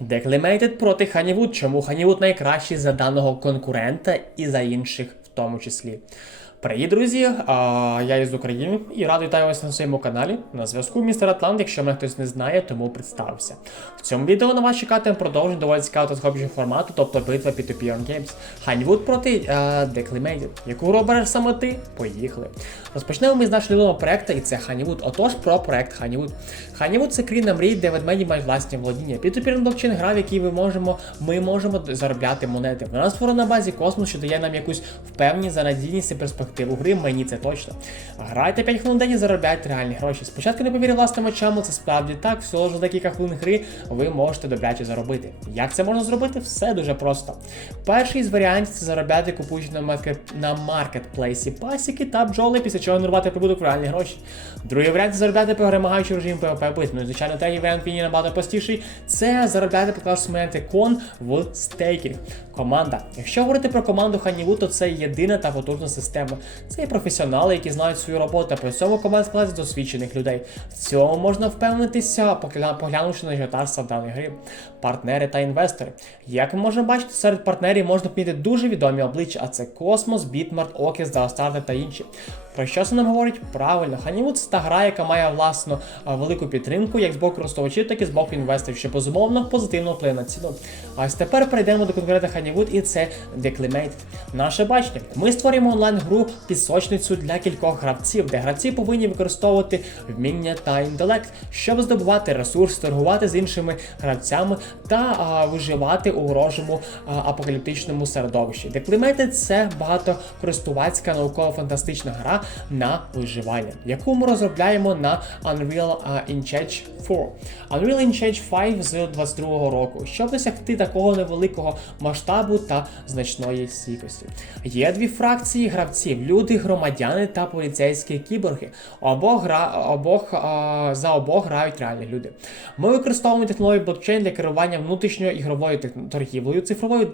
Declimated проти Ханівуд. Чому Ханівуд найкращий за даного конкурента і за інших в тому числі. Привіт, друзі! А, я із України і радий вітаю вас на своєму каналі. На зв'язку містер Атлант, якщо мене хтось не знає, тому представився. В цьому відео на вас чекатиме продовження доволі цікавого та формату, тобто битва 2 p Games. Ханівуд проти а, Declimated. Яку обереш саме ти? Поїхали. Розпочнемо ми з нашого любимого проекту, і це Ханівуд. Отож, про проект Ханівуд. Ханівуд це країна мрій, де ведмеді мають власні володіння. P2P блокчейн гра, в якій ми можемо, ми можемо заробляти монети. Вона створена на базі космос, що дає нам якусь впевненість за надійність і перспективу гри, мені це точно. Грайте 5 хвилин в день і заробляйте реальні гроші. Спочатку не повірив власним очам, це справді так, всього ж декілька хвилин гри ви можете добряче заробити. Як це можна зробити? Все дуже просто. Перший з варіантів це заробляти купуючи на, маркет, на маркетплейсі пасіки та бджоли, після чого генерувати прибуток в реальні гроші. Другий варіант це заробляти перемагаючи режим PvP битв. Ну і звичайно, третій варіант він набагато простіший. Це заробляти поклавши моменти кон в стейкінг. Команда. Якщо говорити про команду Ханіву, то це єдина та потужна система. Це і професіонали, які знають свою роботу, а при цьому команда складається з досвідчених людей. В цьому можна впевнитися, поглянувши на ажіотарства даної гри, партнери та інвестори. Як ми можемо бачити, серед партнерів можна помітити дуже відомі обличчя, а це Космос, Бітмарт, Окіс, Даостарте та інші. Про що це нам говорить? Правильно, Ханівуд це та гра, яка має власну велику підтримку як з боку користувачів, так і з боку інвесторів, що безумовно позитивно вплине на ціну. А ось тепер перейдемо до конкретних Ханівуд, і це Declimated. Наше бачення. Ми створюємо онлайн-гру пісочницю для кількох гравців, де гравці повинні використовувати вміння та інтелект, щоб здобувати ресурс, торгувати з іншими гравцями та а, виживати у ворожому а, апокаліптичному середовищі. Declimated – це багатокористувацька науково-фантастична гра на виживання, яку ми розробляємо на Unreal а, Engine 4. Unreal Engine 5 з 22 року, щоб досягти такого невеликого масштабу та значної стійкості. Є дві фракції гравців: люди, громадяни та поліцейські кіборги. Обох гра обох а, за обох грають реальні люди. Ми використовуємо технологію блокчейн для керування внутрішньою ігровою торгівлею, цифровою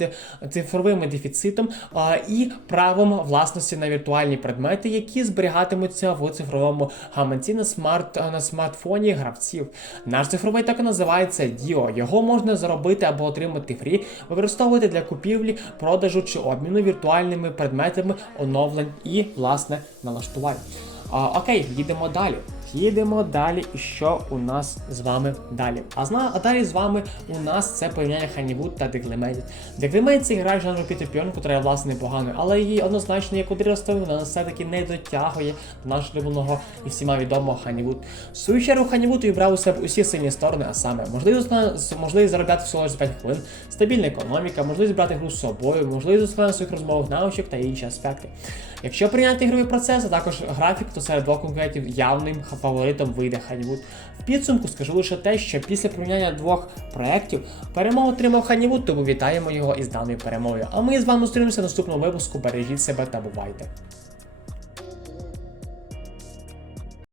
цифровим дефіцитом а, і правом власності на віртуальні предмети, які зберігатимуться в цифровому гаманці на смарт на смартфоні гравців. Наш цифровий токен називається DIO. Його можна заробити або отримати фрі, використовувати для купівлі, продажу чи обміну віртуальними предметами, оновлень і власне налаштувань. А, окей, їдемо далі. Їдемо далі, і що у нас з вами далі? А зна, а далі з вами у нас це порівняння Ханівуд та Declimated. Declimated це гра жанру Пітерпіон, котра власне непоганою, але її однозначно є куди розставив, вона все-таки не дотягує до нашого любимого і всіма відомого Ханівуд. В свою чергу Ханівуд вибрав у себе усі сильні сторони, а саме можливість, можливість заробляти всього за 5 хвилин, стабільна економіка, можливість брати гру з собою, можливість застосування своїх розмовних навичок та інші аспекти. Якщо прийняти ігровий процес, а також графік, то серед двох конкурентів явним фаворитом вийде Ханівуд. В підсумку скажу лише те, що після порівняння двох проєктів перемогу отримав Ханівуд, тому вітаємо його із даною перемогою. А ми з вами зустрінемося в наступному випуску. Бережіть себе та бувайте!